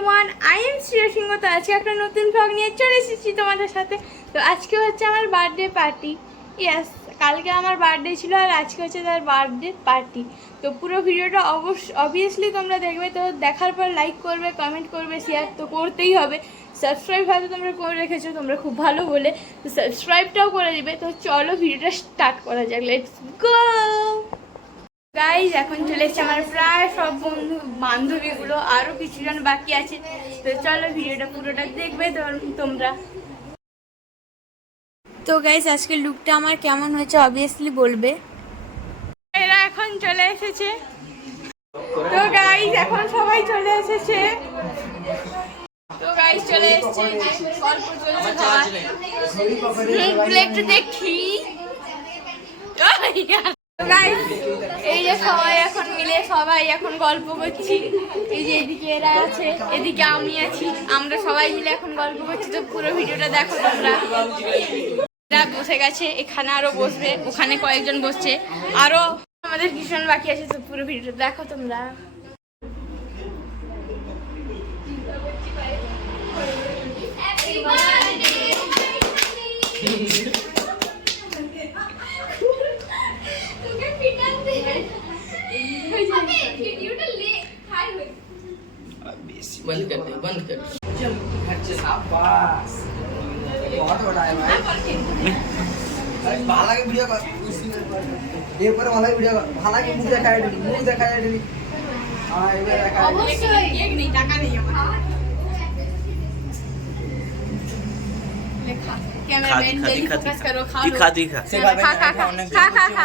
Everyone, I am Shreya সিংহ। তো আজকে একটা নতুন ব্লগ নিয়ে চলে এসেছি তোমাদের সাথে। তো আজকে হচ্ছে আমার বার্থডে পার্টি। ইয়েস, কালকে আমার বার্থডে ছিল আর আজকে হচ্ছে তার বার্থডে পার্টি। তো পুরো ভিডিওটা অবভিয়াসলি তোমরা দেখবে। তো দেখার পর লাইক করবে, কমেন্ট করবে, শেয়ার তো করতেই হবে। সাবস্ক্রাইব হয়তো তোমরা করে রেখেছো, তোমরা খুব ভালো বলে, তো সাবস্ক্রাইবটাও করে দিবে। তো চলো ভিডিওটা স্টার্ট করা যাক, লেটস গো। গাইজ, এখন চলে এসছে আমার প্রায় সব বন্ধু বান্ধবীগুলো, আরও কিছুজন বাকি আছে। তো চলো ভিডিওটা পুরোটা দেখবে তোমরা। তো গাইজ, আজকে লুকটা আমার কেমন হয়েছে অবভিয়াসলি বলবে। এরা এখন চলে এসেছে। তো গাইজ, এখন সবাই চলে এসেছে। তো গাইজ চলে এসেছে, গল্প চলছে, একটু দেখি। এই যে সবাই এখন মিলে সবাই এখন গল্প করছি। এই যে এদিকে এরা আছে, এদিকে আমি আছি, আমরা সবাই মিলে এখন গল্প করছি। তো পুরো ভিডিওটা দেখো তোমরা। এরা বসে গেছে, এখানে আরো বসবে, ওখানে কয়েকজন বসছে, আরো আমাদের ভীষণ বাকি আছে। তো পুরো ভিডিওটা দেখো তোমরা। बंद कर दे, बंद कर दे। शाबाश, बहुत बड़ा है भाई। अरे भाला की वीडियो का ये पर वाला वीडियो का भाला की मुंह दिखाया दे। हां ये देखा है, एक नहीं टाका नहीं है लेखा। कैमरामैन जल्दी फोकस करो, खा लो। दिखा से खा खा खा खा खा खा।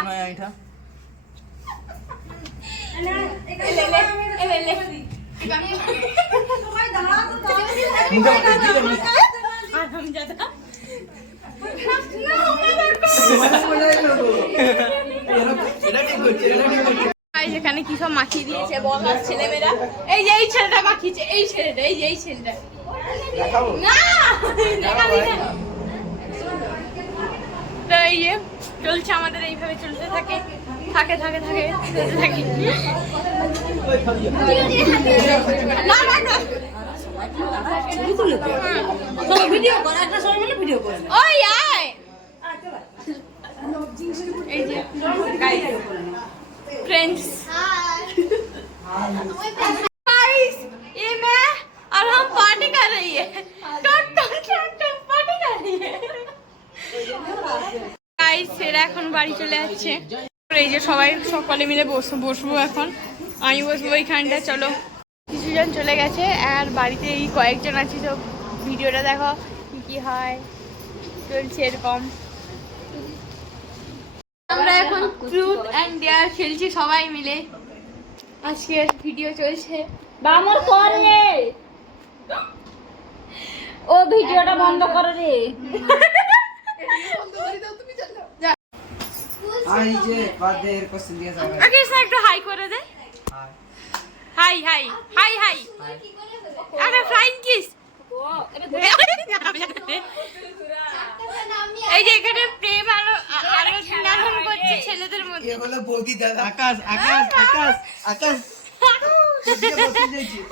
ले ले এখানে কি সব মাখিয়ে দিয়েছে বল আর ছেলেমেয়েরা। এই যে এই ছেলেটা মাখিয়েছে, এই ছেলেটা, এই যে এই ছেলেটা না দেখাবি না। তো এই যে চলছে আমাদের, এইভাবে চলতে থাকে থাকে থাকে থাকে চলতে থাকে। না না না ভিডিও কর, একটা সময় মিলে ভিডিও কর। ওই আয়, এই যে গাইস फ्रेंड्स, गाइस ये मैं और हम पार्टी कर रही है। पार्टी कर रही है गाइस। এরা এখন বাড়ি চলে যাচ্ছে। এই যে সবাই সকলে মিলে বসবো এখন। আমি বসবো এইখানটা। চলো, কিছুজন চলে গেছে আর বাড়িতে এই কয়েকজন আছি। তো ভিডিওটা দেখো কি হয়, চলছে এরকম। আমরা এখন ট্রুথ এন্ড ডেয়ার খেলছি সবাই মিলে। আজকের ভিডিও চলছে। বামর করে ও ভিডিওটা বন্ধ করো রে। आई जे बाद देर को सिंधिया जावे। আগে একটু হাই করে দে। হাই হাই হাই হাই, আরে ফ্লাইং কিস। এই যে এখানে প্রেম আলো নাম করছে ছেলেদের মধ্যে। ये बोले बोदी दादा आकाश आकाश आकाश आकाश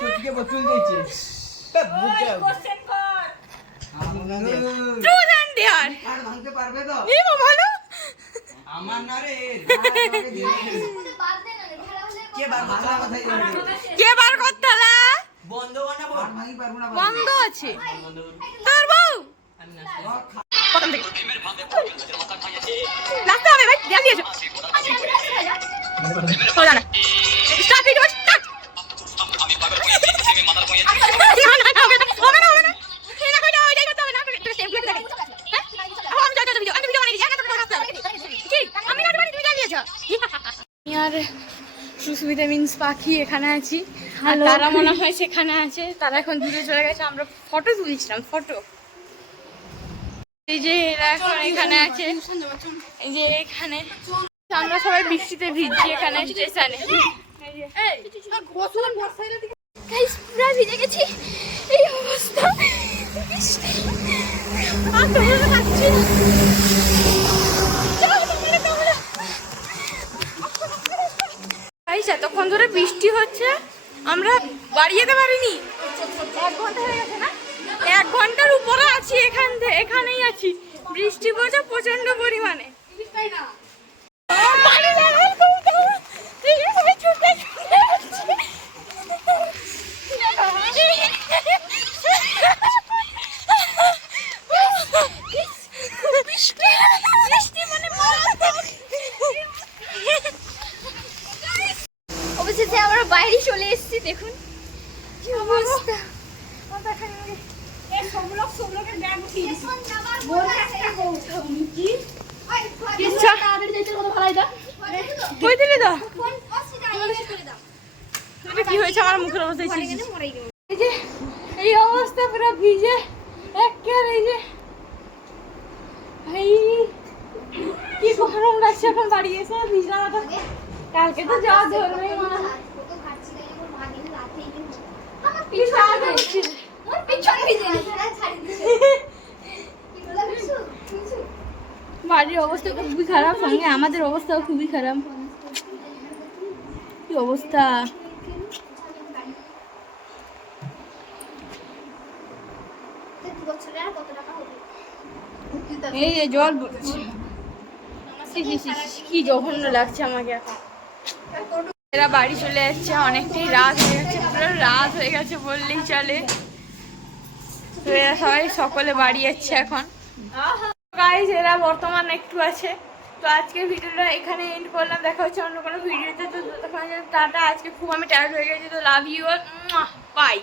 তোকে বতুল যাইছে ওই কোশ্চেন কর। ট্রুথ এন্ড ডেয়ার আর ভাঙতে পারবে তো? এই ভালো আমার না রে, কে বার কথা কথাই জানে, কে বার করতে হবে? বন্ধ বানাবো, আর ভাঙি পারবো না। বন্ধ আছে তোর বউ। প্রথম থেকে নাচতে হবে ভাই, দেয়া দিয়েছো। হলো না, start video start. Susmita means পাখি এখানে আছি, আর তারা মনে হয় সেখানে আছে। তারা এখন দূরে চলে গেছে। আমরা ফটো তুলছিলাম, ফটো। এই যে এরা এখন এখানে আছে, এই যে এখানে আমরা সবাই বৃষ্টিতে ভিজছি এখানে স্টেশনে। পুরো ভিজে গেছি, এই অবস্থা। এতক্ষণ ধরে বৃষ্টি হচ্ছে, আমরা বাড়ি যেতে পারিনি। 1 ঘন্টা হয়ে গেছে না? 1 ঘন্টার উপরে আছি এখানেই আছি। বৃষ্টি পড়ছে প্রচন্ড পরিমাণে। অবশেষে আমরা বাইরে চলে এসেছি, দেখুন কি অবস্থা। কি হয়েছে আমার মুখের অবস্থা? এই যে এই অবস্থা পুরো ভিজে একের, এই যে ভাই কি গরম লাগছে এখন বাড়ি এসে ভিজলাম। কালকে তো যাওয়া ধরবে মনে হয়। বাড়ির অবস্থা খুবই খারাপ, সঙ্গে আমাদের অবস্থাও খুবই খারাপ। কি অবস্থা! এই যে জল পড়ছে, কি জঘন্য লাগছে আমাকে এখন। এরা বাড়ি চলে যাচ্ছে, অনেকটাই রাত হয়ে গেছে, পুরো রাত হয়ে গেছে বললেই চলে। তো এরা সবাই সকলে বাড়ি যাচ্ছে এখন। গাইস এরা বর্তমান একটু আছে। তো আজকের ভিডিওটা এখানে এন্ড করলাম, দেখা হচ্ছে অন্য কোনো ভিডিওতে। তো ততক্ষণ টাটা। আজকে খুব আমি টায়ার্ড হয়ে গেছি, তো লাভ ইউ, বাই।